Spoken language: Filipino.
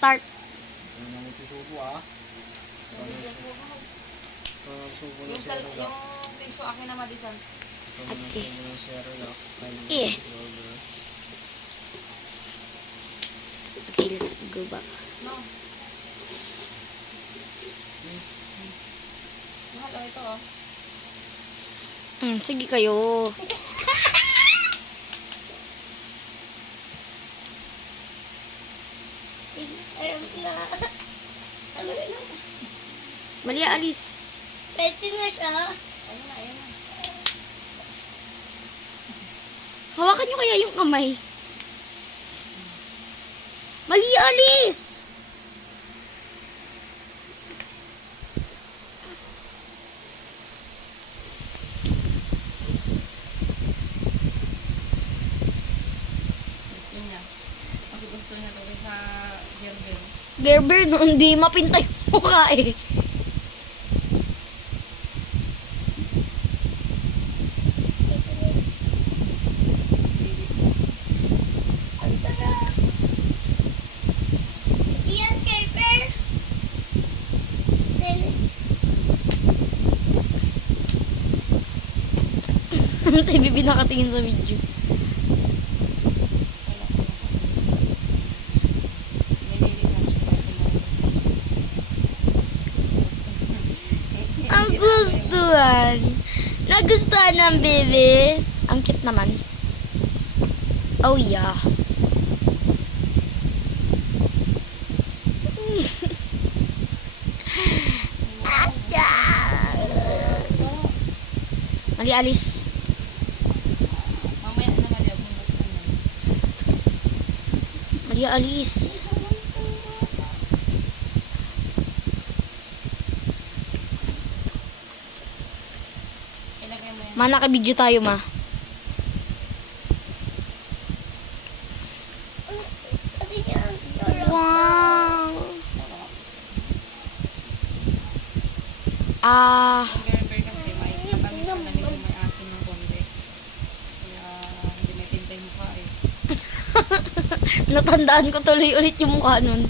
start. Ano na nagsusubo ah. Subo na Yung, siya rin yung piso akin na madisan. Okay. Subo na siya rin ah. Eh. Okay, let's go back. No. Mahal oh, ito oh. Sige kayo. Mali, alis. Pwede na siya. Ayun na, ayun na. Hawakan nyo kaya yung kamay. Mali, alis. Gusto niya. Kasi gusto niya to sa Gerber. Gerber, no, hindi mapintay yung mukha eh. Ang sarap. Yan, Kerber. Si Bibi nakatingin sa video. Ang gustuhan. Nagustuhan ng Bibi. Ang cute naman. Oh yeah. Mali, alis. Mamaya na mali ako buksan na. Mali, alis. Ilagay mo yan. Ma, naka-video tayo, ma. Sabi niya, ang sarap. Wow. Ah, Yung Gerber kasi may katamis na nito, may asin ng konti. Kaya hindi may tintay mukha eh. natandaan ko tuloy ulit yung mukha nun.